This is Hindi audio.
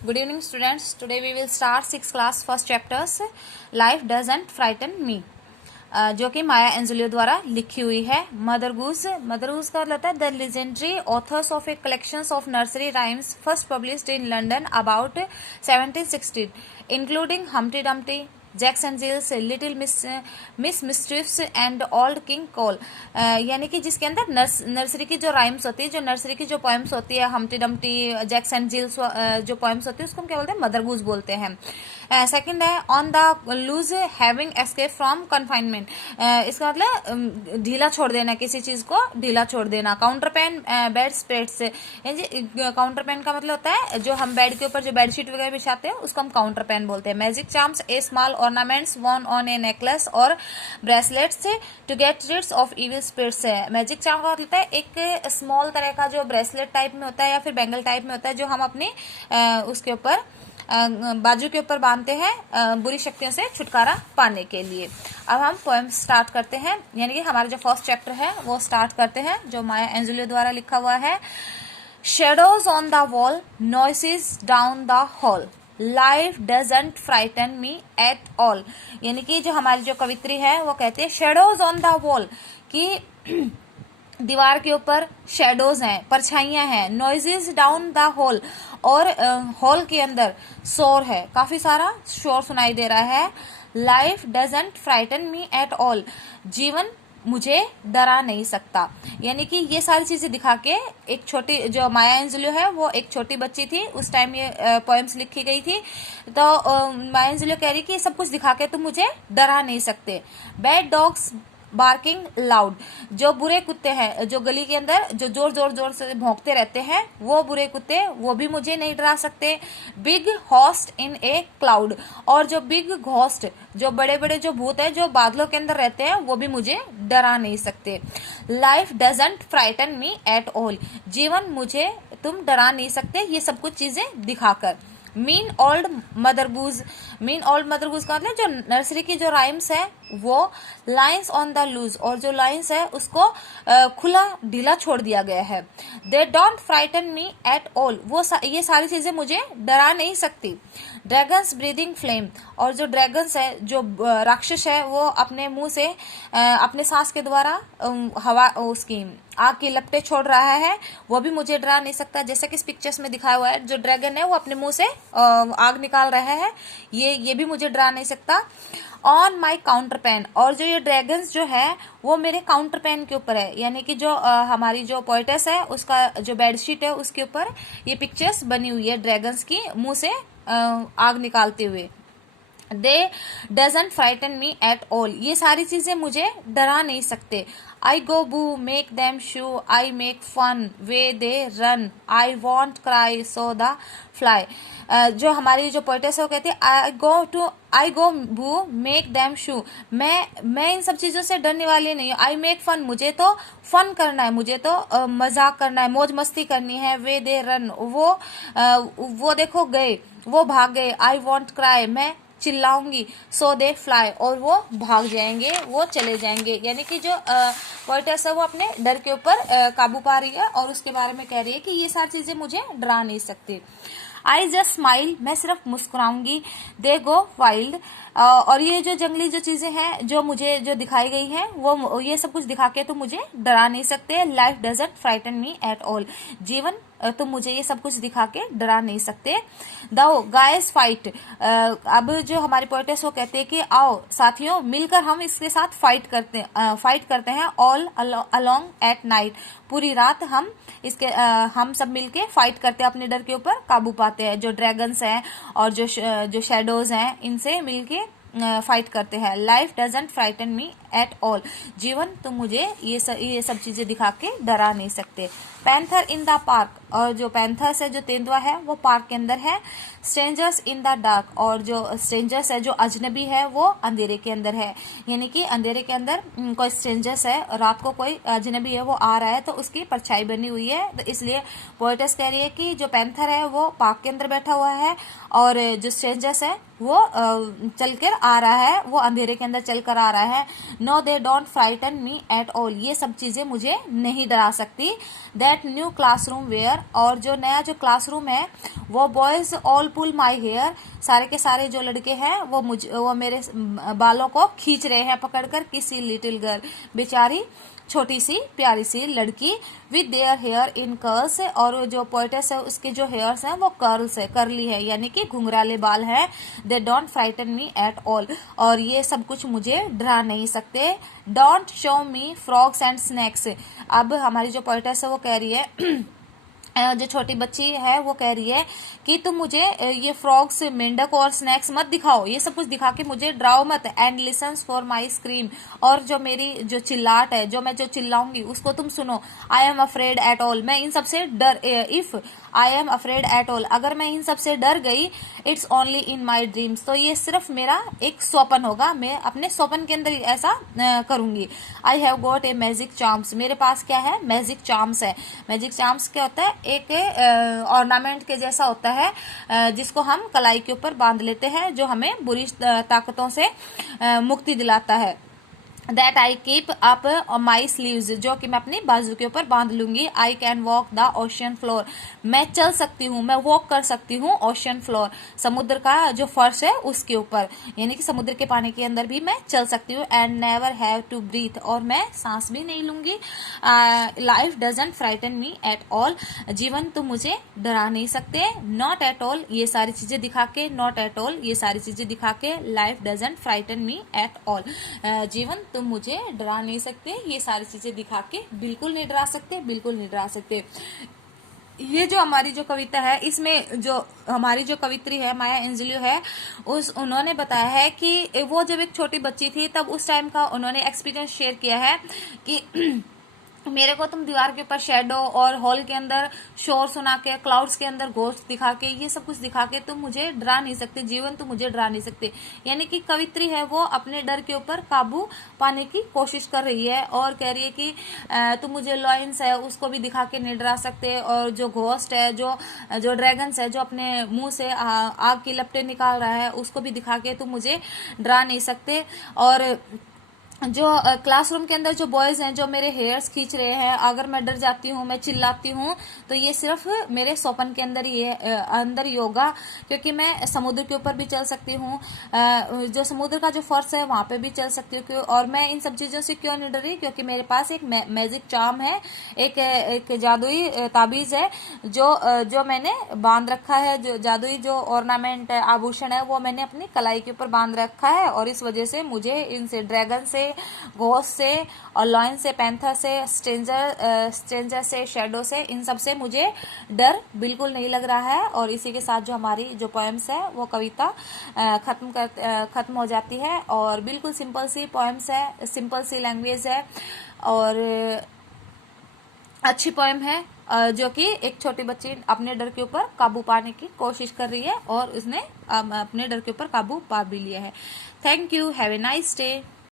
Good evening, students. Today we will start 6th class first chapters. Life doesn't frighten me. जो कि माया एंजेलियो द्वारा लिखी हुई है. मदर गूज का मतलब है the legendary authors of a collection of nursery rhymes first published in London about 1760, including Humpty Dumpty, Jacques and Jills, little Miss mistress and Old King Cole. यानी कि जिसके अंदर नर्सरी की जो राइम्स होती है, जो नर्सरी की जो पोएम्स होती है, humpty Dumpty, Jacques and jills जो पोएम्स होती है उसको हम क्या बोलते हैं, मदर गूज बोलते हैं. सेकंड है on the loose having escape from confinement. इसका मतलब ढीला छोड़ देना, किसी चीज को ढीला छोड़ देना. Counterpane bed spreads. Counterpane का मतलब होता है जो हम बेड के ऊपर जो बेडशीट वगैरह बिछाते हैं उसको हम काउंटर पेन बोलते हैं. Magic charms a small ornaments worn on a necklace और bracelets to get rids of evil spirits. है मैजिक चार्म का मतलब है एक स्मॉल तरह का जो ब्रेसलेट टाइप में होता है या फिर बैंगल टाइप में होता है जो हम अपने उसके ऊपर बाजू के ऊपर बांधते हैं बुरी शक्तियों से छुटकारा पाने के लिए. अब हम पोएम स्टार्ट करते हैं, यानी कि हमारा जो फर्स्ट चैप्टर है वो स्टार्ट करते हैं जो माया एंजेलियो द्वारा लिखा हुआ है. Shadows on the wall, noises down the hall, life doesn't frighten me at all. यानी कि जो हमारी जो कवित्री है वो कहती है शेडोज ऑन द वॉल, कि दीवार के ऊपर शेडोज हैं, परछाइयां हैं. नॉइजेस डाउन द हॉल, और हॉल के अंदर शोर है, काफी सारा शोर सुनाई दे रहा है. Life doesn't frighten me at all, जीवन मुझे डरा नहीं सकता. यानी कि ये सारी चीजें दिखा के एक छोटी जो माया एंजेलियो है वो एक छोटी बच्ची थी, उस टाइम ये पोएम्स लिखी गई थी. तो माया एंजेलियो कह रही कि सब कुछ दिखा के तुम मुझे डरा नहीं सकते. बैड डॉग्स बार्किंग लाउड, जो बुरे कुत्ते हैं जो गली के अंदर जो जोर से भौंकते रहते हैं वो बुरे कुत्ते, वो भी मुझे नहीं डरा सकते. बिग हॉस्ट इन ए क्लाउड, और जो बिग घोस्ट जो बड़े बड़े जो भूत है जो बादलों के अंदर रहते हैं वो भी मुझे डरा नहीं सकते. Life doesn't frighten me at all, जीवन मुझे तुम डरा नहीं सकते ये सब कुछ चीजें दिखाकर. मीन ओल्ड मदर गूज का मतलब जो नर्सरी की जो राइम्स है वो लाइन्स ऑन द लूज, और जो लाइन्स है उसको खुला ढीला छोड़ दिया गया है. दे don't frighten me at all, वो ये सारी चीजें मुझे डरा नहीं सकती. ड्रैगन्स ब्रीदिंग फ्लेम, और जो ड्रैगन्स है जो राक्षस है वो अपने मुंह से अपने सांस के द्वारा हवा उसकी आग की लपटें छोड़ रहा है, वो भी मुझे डरा नहीं सकता. जैसे कि इस पिक्चर्स में दिखाया हुआ है जो ड्रैगन है वो अपने मुंह से आग निकाल रहा है, ये भी मुझे डरा नहीं सकता. ऑन माई काउंटर पेन, और जो ये ड्रैगन्स जो है वो मेरे काउंटर पेन के ऊपर है, यानी कि जो हमारी जो पोएटेस है उसका जो बेडशीट है उसके ऊपर ये पिक्चर्स बनी हुई है ड्रैगन्स की मुंह से आग निकालते हुए. दे doesn't frighten me at all, ये सारी चीजें मुझे डरा नहीं सकते. I go boo make them shoo, I make fun way they run, I won't cry so the fly. जो हमारी जो पोएटेस है वो कहती है आई गो बू मेक देम शू, मैं इन सब चीजों से डरने वाली नहीं हूँ. आई मेक फन, मुझे तो फन करना है, मुझे तो मजाक करना है, मौज मस्ती करनी है. वे दे रन, वो देखो गए, वो भाग गए. आई वॉन्ट क्राई, मैं चिल्लाऊंगी. सो दे फ्लाई, और वो भाग जाएंगे, वो चले जाएंगे. यानी कि जो पोएटेस है वो अपने डर के ऊपर काबू पा रही है और उसके बारे में कह रही है कि ये सारी चीजें मुझे डरा नहीं सकती. आई जस्ट स्माइल, मैं सिर्फ मुस्कुराऊंगी. दे गो वाइल्ड, और ये जो जंगली जो चीजें हैं जो मुझे जो दिखाई गई हैं वो ये सब कुछ दिखा के तो मुझे डरा नहीं सकते. Life doesn't frighten me at all, जीवन तुम मुझे ये सब कुछ दिखा के डरा नहीं सकते. दाओ गाइस फाइट, अब जो हमारी पोएटेस वो कहते हैं कि आओ साथियों मिलकर हम इसके साथ फाइट करते हैं. ऑल अलोंग एट नाइट, पूरी रात हम सब मिलके फाइट करते हैं, अपने डर के ऊपर काबू पाते हैं. जो ड्रैगन्स हैं और जो शेडोज हैं इनसे मिलके फाइट करते हैं. Life doesn't frighten me at all, जीवन तुम मुझे ये सब चीजें दिखा के डरा नहीं सकते. पैंथर इन द पार्क, और जो पैंथर्स है जो तेंदुआ है वो पार्क के अंदर है. स्ट्रेंजर्स इन द डार्क, और जो स्ट्रेंजर्स है जो अजनबी है वो अंधेरे के अंदर है. यानी कि अंधेरे के अंदर कोई स्ट्रेंजर्स है, रात को कोई अजनबी है वो आ रहा है तो उसकी परछाई बनी हुई है, तो इसलिए पोएटेस कह रही है कि जो पैंथर है वो पार्क के अंदर बैठा हुआ है और जो स्ट्रेंजर्स है वो चलकर आ रहा है, वो अंधेरे के अंदर चलकर आ रहा है. No they don't frighten me at all, ये सब चीजें मुझे नहीं डरा सकती। दैट न्यू क्लासरूम वेयर, और जो नया जो क्लासरूम है वो boys all pull my hair, सारे के सारे जो लड़के हैं वो मेरे बालों को खींच रहे हैं पकड़कर, किसी लिटिल गर्ल, बेचारी छोटी सी प्यारी सी लड़की, with their here in curls, और जो पोएटेस है उसके जो हेयर्स हैं वो कर्ल्स है, करली है, यानी कि घुंघराले बाल है। दे don't frighten me at all, और ये सब कुछ मुझे डरा नहीं सकते। Don't show me frogs and snacks, अब हमारी जो पोएटेस है वो कह रही है जो छोटी बच्ची है वो कह रही है कि तुम मुझे ये फ्रॉग्स, मेंढक और स्नैक्स मत दिखाओ, ये सब कुछ दिखा के मुझे डराओ मत। And lessons for my scream, और जो मेरी जो चिल्लाहट है, जो मैं जो चिल्लाऊंगी उसको तुम सुनो। I am afraid at all, मैं इन सबसे डर, if I am afraid at all, अगर मैं इन सबसे डर गई, it's only in my dreams, तो ये सिर्फ मेरा एक स्वप्न होगा, मैं अपने स्वप्न के अंदर ऐसा करूंगी। I have got a magic charms, मेरे पास क्या है, मैजिक चार्म्स है। मैजिक चार्म्स क्या होता है, एक ऑर्नामेंट के जैसा होता है जिसको हम कलाई के ऊपर बांध लेते हैं, जो हमें बुरी ताकतों से मुक्ति दिलाता है। That I keep up my sleeves, जो कि मैं अपनी बाजू के ऊपर बांध लूंगी। I can walk the ocean floor, मैं चल सकती हूँ, मैं वॉक कर सकती हूँ ओशियन फ्लोर, समुद्र का जो फर्श है उसके ऊपर, यानी कि समुद्र के पानी के अंदर भी मैं चल सकती हूँ। And never have to breathe, और मैं सांस भी नहीं लूंगी। Life doesn't frighten me at all, जीवन तो मुझे डरा नहीं सकते। नॉट एट ऑल, ये सारी चीजें दिखा के, नॉट एट ऑल ये सारी चीजें दिखा के, life doesn't frighten me at all, जीवन तुम मुझे डरा नहीं सकते, ये सारी चीजें दिखा के बिल्कुल नहीं डरा सकते, बिल्कुल नहीं डरा सकते। ये जो हमारी जो कविता है, इसमें जो हमारी जो कवित्री है माया एंजेलियो है, उन्होंने बताया है कि वो जब एक छोटी बच्ची थी तब उस टाइम का उन्होंने एक्सपीरियंस शेयर किया है कि मेरे को तुम दीवार के ऊपर शेडो और हॉल के अंदर शोर सुना के, क्लाउड्स के अंदर घोस्ट दिखा के, ये सब कुछ दिखा के तुम मुझे डरा नहीं सकते, जीवन तुम मुझे डरा नहीं सकते। यानी कि कवित्री है वो अपने डर के ऊपर काबू पाने की कोशिश कर रही है और कह रही है कि तुम मुझे लॉयंस है उसको भी दिखा के नहीं डरा सकते, और जो घोस्ट है, जो ड्रैगन्स है, जो अपने मुंह से आग की लपटें निकाल रहा है, उसको भी दिखा के तुम मुझे डरा नहीं सकते। और जो क्लासरूम के अंदर जो बॉयज हैं जो मेरे हेयर्स खींच रहे हैं, अगर मैं डर जाती हूँ, मैं चिल्लाती हूँ, तो ये सिर्फ मेरे स्वप्न के अंदर ही है, अंदर ही होगा, क्योंकि मैं समुद्र के ऊपर भी चल सकती हूँ, जो समुद्र का जो फर्श है वहां पे भी चल सकती हूँ। और मैं इन सब चीजों से क्यों नहीं डरी, क्योंकि मेरे पास एक मैजिक चार्म है, एक जादुई ताबीज है जो मैंने बांध रखा है, जो जादुई जो ऑर्नामेंट है, आभूषण है, वो मैंने अपनी कलाई के ऊपर बांध रखा है, और इस वजह से मुझे इनसे, ड्रैगन से, घोस्ट से, और लॉयन से, पैंथर से, स्ट्रेंजर से, शेडो से, इन सब से मुझे डर बिल्कुल नहीं लग रहा है। और इसी के साथ जो हमारी जो पोएम्स है वो कविता खत्म हो जाती है, और बिल्कुल सिंपल सी पोएम्स है, सिंपल सी लैंग्वेज है, और अच्छी पोएम है, जो कि एक छोटी बच्ची अपने डर के ऊपर काबू पाने की कोशिश कर रही है, और उसने अपने डर के ऊपर काबू पा भी लिया है। Thank you, have a nice day.